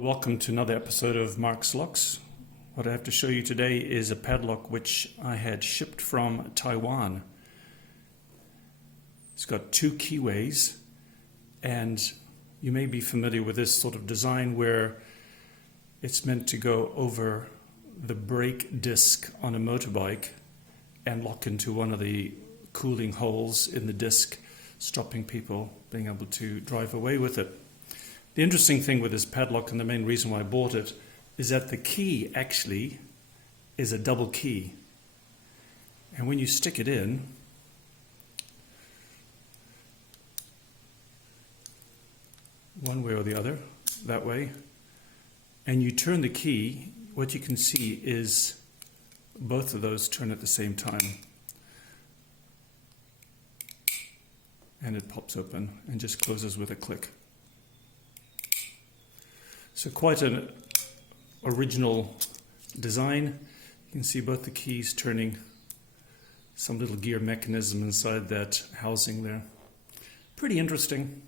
Welcome to another episode of Mark's Locks. What I have to show you today is a padlock which I had shipped from Taiwan. It's got two keyways, and you may be familiar with this sort of design where it's meant to go over the brake disc on a motorbike and lock into one of the cooling holes in the disc, stopping people being able to drive away with it. The interesting thing with this padlock, and the main reason why I bought it, is that the key actually is a double key. And when you stick it in, one way or the other, that way, and you turn the key, what you can see is both of those turn at the same time. And it pops open and just closes with a click. So quite an original design. You can see both the keys turning, some little gear mechanism inside that housing there. Pretty interesting.